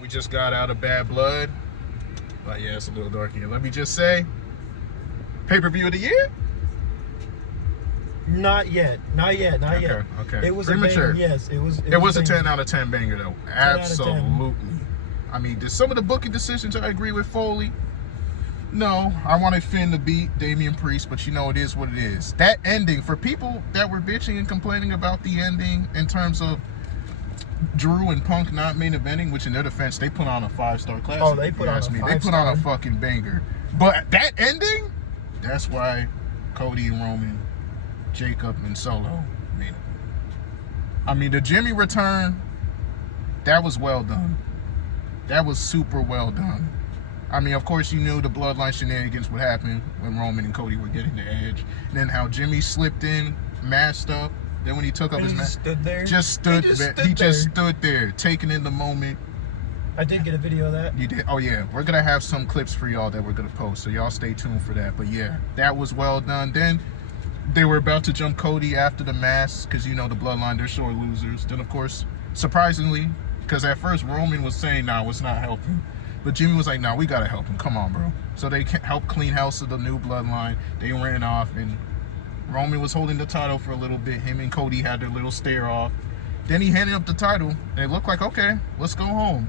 We just got out of Bad Blood. But yeah, it's a little dark here. Let me just say, pay-per-view of the year? Not yet. Okay. It was premature. A banger, yes, it was. It was a banger. 10 out of 10 banger though. 10 out of 10. Absolutely. I mean, did some of the booking decisions I agree with Foley? No, I wanted Finn to beat Damian Priest, but you know it is what it is. That ending, for people that were bitching and complaining about the ending in terms of Drew and Punk not main eventing, which in their defense, they put on a 5-star classic. Oh, they put on a 5-star. They put on a fucking banger. But that ending, that's why Cody and Roman, Jacob and Solo made it. I mean, the Jimmy return, that was well done. That was super well done. I mean, of course, you knew the bloodline shenanigans would happen when Roman and Cody were getting the edge. And then how Jimmy slipped in, masked up. Then when he took up his mask, he just stood there, taking in the moment. I did get a video of that. You did? Oh yeah, we're gonna have some clips for y'all that we're gonna post, so y'all stay tuned for that. But yeah, that was well done. Then they were about to jump Cody after the mask, because you know the bloodline, they're sore losers. Then of course, surprisingly, because at first Roman was saying, "Nah, it's not helping." But Jimmy was like, "Nah, we gotta help him. Come on, bro." So they helped clean house of the new bloodline. They ran off, and Roman was holding the title for a little bit. Him and Cody had their little stare off. Then he handed up the title, and it looked like, okay, let's go home.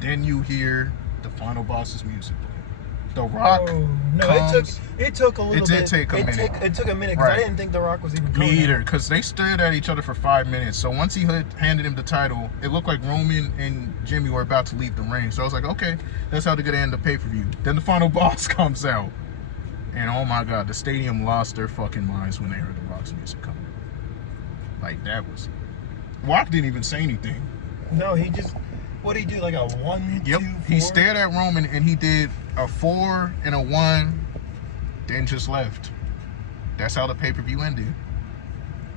Then you hear the final boss's music play. The Rock comes. It took a little bit. It did take a minute. It took a minute, because I didn't think The Rock was even coming. Me either, because they stared at each other for 5 minutes. So once he handed him the title, it looked like Roman and Jimmy were about to leave the ring. So I was like, okay, that's how they're going to end the pay-per-view. Then the final boss comes out. And oh my God, the stadium lost their fucking minds when they heard The Rock's music coming. Like, that was... Rock didn't even say anything. No, he just... What did he do? Like a 1, 2, 4? He stared at Roman and he did a 4 and a 1, then just left. That's how the pay-per-view ended.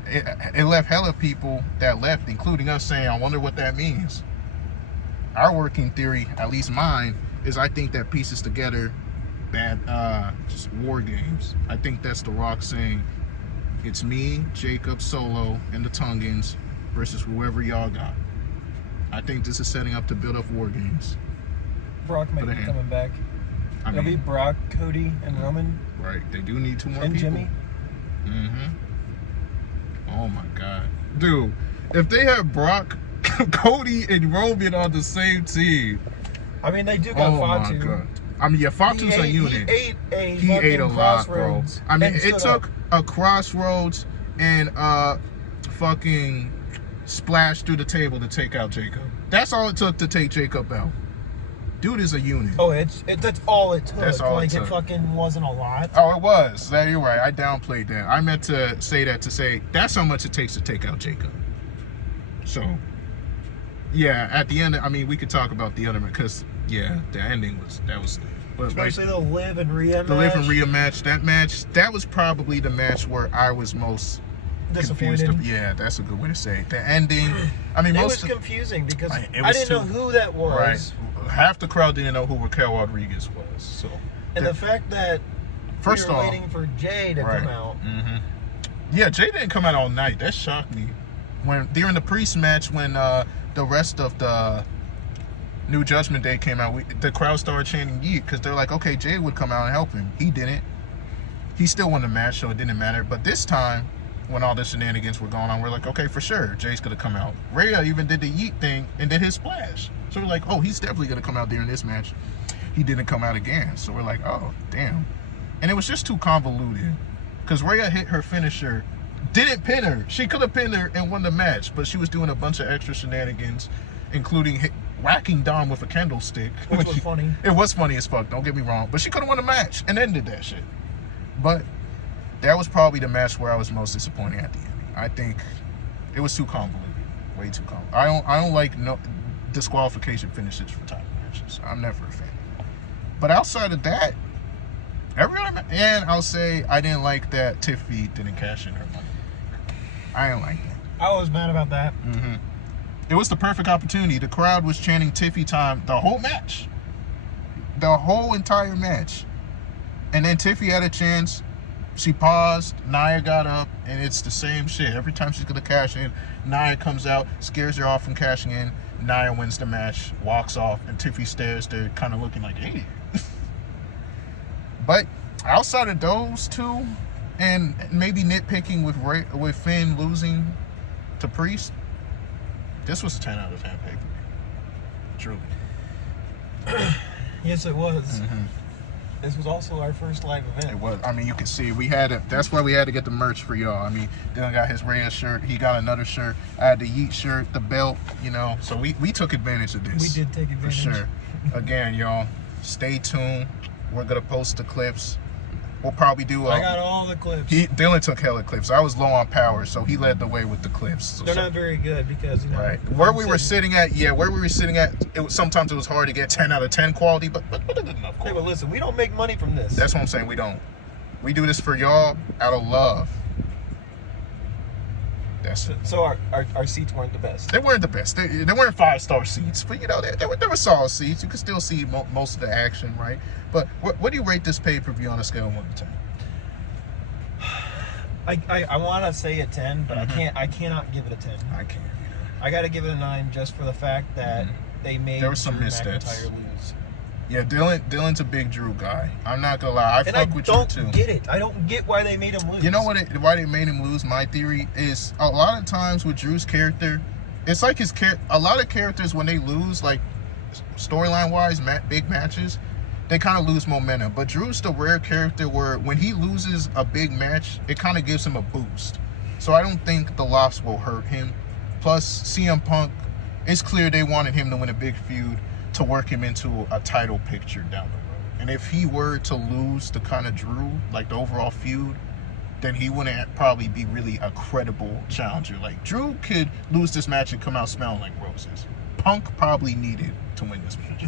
It left hella people that left, including us, saying, I wonder what that means. Our working theory, at least mine, is I think that pieces together just war games. I think that's The Rock saying, it's me, Jacob, Solo, and the Tongans versus whoever y'all got. I think this is setting up to build up war games. Brock might be coming back. It'll be Brock, Cody, and Roman. Right. They do need 2 more and people. Jimmy. Oh my God. Dude, if they have Brock, Cody, and Roman on the same team. I mean, they do got Fatu. My God. I mean, yeah, Fatu's a unit. He ate a lot, bro. I mean, it took a crossroads and fucking splash through the table to take out Jacob. That's all it took to take Jacob out. Dude is a unit. Oh, that's all it took. That's all like, it took. It fucking wasn't a lot. Oh, it was. You're right. I downplayed that. I meant to say that to say that's how much it takes to take out Jacob. So, yeah, at the end, I mean, we could talk about the other, because, yeah, the ending was but especially the Liv and Rhea match. The Liv and Rhea match, that was probably the match where I was most confused. Yeah, that's a good way to say it. The ending, I mean, it was confusing because I didn't know who that was. Right. Half the crowd didn't know who Raquel Rodriguez was. So, and the fact that first we were off, waiting for Jay to come out. Yeah, Jay didn't come out all night. That shocked me. When during the Priest match, when the rest of the New Judgment Day came out, the crowd started chanting Yeet, because they're like, okay, Jay would come out and help him. He didn't. He still won the match, so it didn't matter. But this time, when all the shenanigans were going on, we're like, okay, for sure, Jay's gonna come out. Rhea even did the Yeet thing and did his splash. So we're like, oh, he's definitely gonna come out during this match. He didn't come out again. So we're like, oh, damn. And it was just too convoluted, because Rhea hit her finisher, didn't pin her. She could have pinned her and won the match, but she was doing a bunch of extra shenanigans, including whacking Dom with a candlestick. Which was funny. It was funny as fuck, don't get me wrong. But she could have won the match and ended that shit. But that was probably the match where I was most disappointed at the ending. I think it was too convoluted. Way too convoluted. I don't like disqualification finishes for title matches. I'm never a fan. But outside of that, and I'll say I didn't like that Tiffy didn't cash in her money. I didn't like that. I was mad about that. It was the perfect opportunity. The crowd was chanting Tiffy time the whole match. The whole entire match. And then Tiffy had a chance. She paused. Nia got up. And it's the same shit. Every time she's going to cash in, Nia comes out, scares her off from cashing in. Nia wins the match, walks off, and Tiffy stares there, kind of looking like, hey. But outside of those two, and maybe nitpicking with Finn losing to Priest, this was a 10 out of 10 pay-per-view. Truly. Yes, it was. Mm-hmm. This was also our first live event. It was. I mean, you can see we had it. That's why we had to get the merch for y'all. I mean, Dylan got his Rhea shirt. He got another shirt. I had the Yeet shirt, the belt, you know. So we took advantage of this. We did take advantage. For sure. Again, y'all, stay tuned. We're going to post the clips. We'll probably do. I got all the clips. Dylan took hella clips. I was low on power, so he led the way with the clips. So they're not very good because, you know. Right. Where we were sitting at, sometimes it was hard to get 10 out of 10 quality, but good enough quality. Hey, but listen, we don't make money from this. That's what I'm saying. We don't. We do this for y'all out of love. That's it. So our seats weren't the best. They weren't the best. They weren't 5-star seats, but you know they were solid seats. You could still see most of the action, right? But what do you rate this pay-per-view on a scale of 1 to 10? I want to say a 10, but Mm-hmm. I cannot give it a 10. I can't. I got to give it a 9 just for the fact that they made there were some Drew missteps. McIntyre lose. Yeah, Dylan's a big Drew guy. I'm not gonna lie. I fuck with you too. I don't get it. I don't get why they made him lose. You know why they made him lose? My theory is a lot of times with Drew's character, it's like a lot of characters when they lose, like storyline wise, big matches, they kind of lose momentum. But Drew's the rare character where when he loses a big match, it kind of gives him a boost. So I don't think the loss will hurt him. Plus, CM Punk, it's clear they wanted him to win a big feud to work him into a title picture down the road. And if he were to lose to kind of Drew, like the overall feud, then he wouldn't probably be really a credible challenger. Like, Drew could lose this match and come out smelling like roses. Punk probably needed to win this match.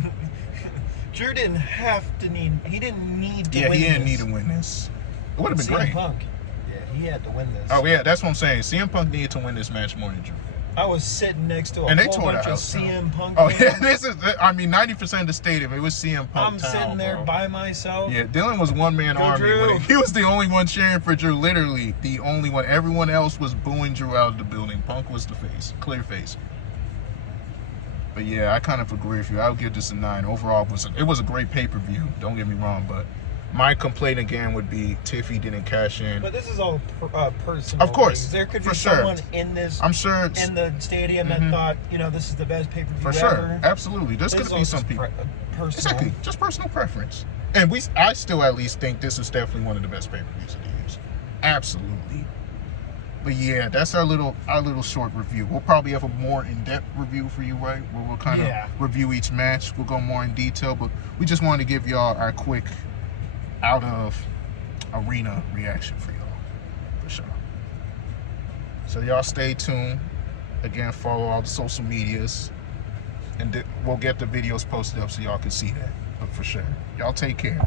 Drew didn't he didn't need to win this. Yeah, he didn't need to win this. It would have been great. Punk, yeah, he had to win this. Oh, yeah, that's what I'm saying. CM Punk needed to win this match more than Drew. I was sitting next to a whole bunch of CM Punk. Oh, yeah, 90% of the stadium, it was CM Punk. I'm sitting there by myself. Yeah, Dylan was one-man army. He was the only one cheering for Drew, literally the only one. Everyone else was booing Drew out of the building. Punk was the face, clear face. But yeah, I kind of agree with you. I would give this a 9. Overall, it was a great pay-per-view. Don't get me wrong, but my complaint again would be Tiffy didn't cash in. But this is all personal. Of course, things. There could be someone in this. I'm sure in the stadium that thought, this is the best pay-per-view for ever. Sure, absolutely. There's going to be some people. Exactly, just personal preference. And I still at least think this is definitely one of the best pay-per-views of the years. Absolutely. But yeah, that's our little short review. We'll probably have a more in-depth review for you, right? Where we'll kind of review each match. We'll go more in detail, but we just wanted to give y'all our quick out of arena reaction for y'all, for sure. So y'all stay tuned. Again, follow all the social medias, and we'll get the videos posted up so y'all can see that. But for sure, y'all take care.